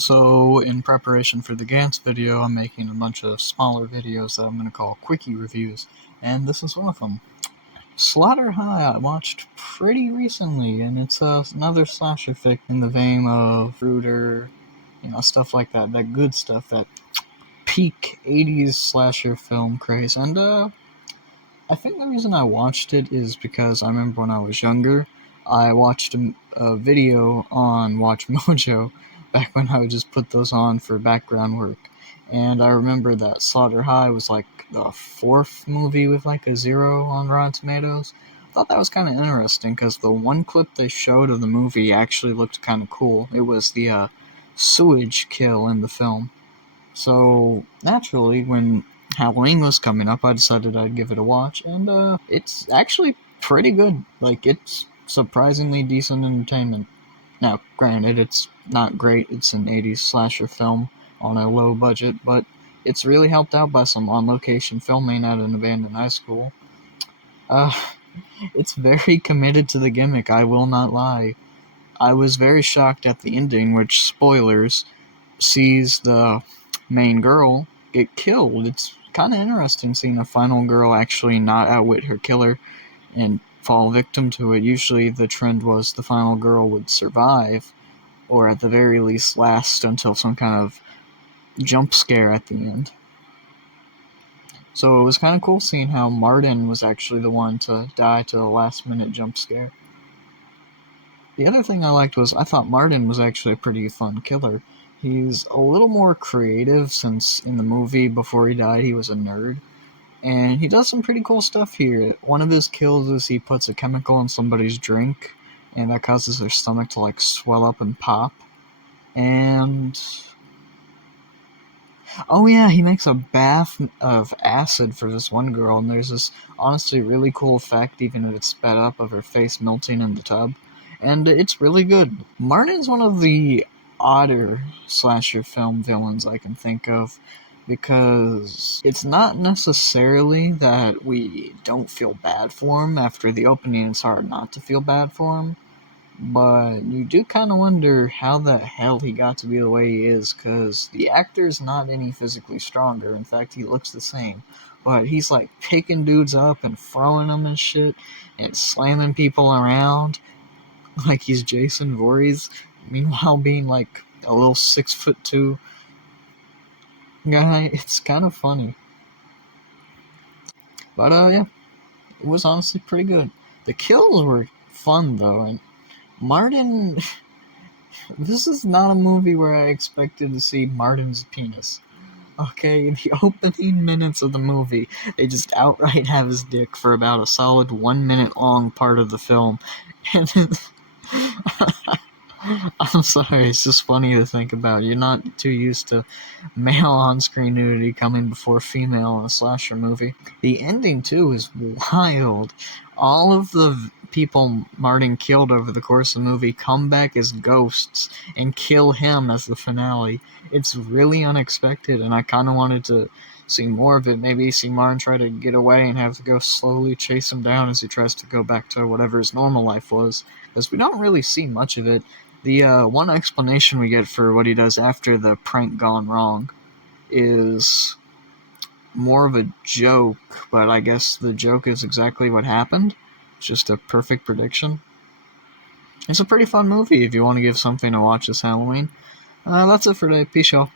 So, in preparation for the Gantz video, I'm making a bunch of smaller videos that I'm going to call Quickie reviews, and this is one of them. Slaughter High I watched pretty recently, and it's another slasher fic in the vein of Rooter, stuff like that, that good stuff, that peak 80s slasher film craze, and I think the reason I watched it is because I remember when I was younger, I watched a video on Watch Mojo back when I would just put those on for background work. And I remember that Slaughter High was like the fourth movie with like a 0 on Rotten Tomatoes. I thought that was kind of interesting because the one clip they showed of the movie actually looked kind of cool. It was the sewage kill in the film. So, naturally, when Halloween was coming up, I decided I'd give it a watch, and it's actually pretty good. Like, it's surprisingly decent entertainment. Now, granted, it's not great, it's an 80s slasher film on a low budget, but it's really helped out by some on-location filming at an abandoned high school. Uh, it's very committed to the gimmick, I will not lie. I was very shocked at the ending, which, spoilers, sees the main girl get killed. It's kind of interesting seeing a final girl actually not outwit her killer and fall victim to it. Usually the trend was the final girl would survive, or at the very least last until some kind of jump scare at the end. So it was kind of cool seeing how Martin was actually the one to die to the last minute jump scare. The other thing I liked was I thought Martin was actually a pretty fun killer. He's a little more creative since in the movie before he died he was a nerd. And he does some pretty cool stuff here. One of his kills is he puts a chemical in somebody's drink and that causes their stomach to like swell up and pop. And oh yeah, he makes a bath of acid for this one girl, and there's this honestly really cool effect, even if it's sped up, of her face melting in the tub. And it's really good. Martin's one of the odder slasher film villains I can think of, because it's not necessarily that we don't feel bad for him. After the opening, it's hard not to feel bad for him. But you do kind of wonder how the hell he got to be the way he is, because the actor's not any physically stronger. In fact, he looks the same. But he's like picking dudes up and throwing them and shit, and slamming people around like he's Jason Voorhees, meanwhile being like a little 6'2" guy. It's kind of funny. But yeah, it was honestly pretty good. The kills were fun though, and Martin, this is not a movie where I expected to see Martin's penis. Okay, the opening minutes of the movie, they just outright have his dick for about a solid 1 minute long part of the film. And I'm sorry, it's just funny to think about. You're not too used to male on-screen nudity coming before female in a slasher movie. The ending, too, is wild. All of the people Martin killed over the course of the movie come back as ghosts and kill him as the finale. It's really unexpected, and I kind of wanted to see more of it. Maybe see Martin try to get away and have the ghost slowly chase him down as he tries to go back to whatever his normal life was, because we don't really see much of it. The one explanation we get for what he does after the prank gone wrong is more of a joke, but I guess the joke is exactly what happened. It's just a perfect prediction. It's a pretty fun movie if you want to give something to watch this Halloween. That's it for today. Peace, y'all.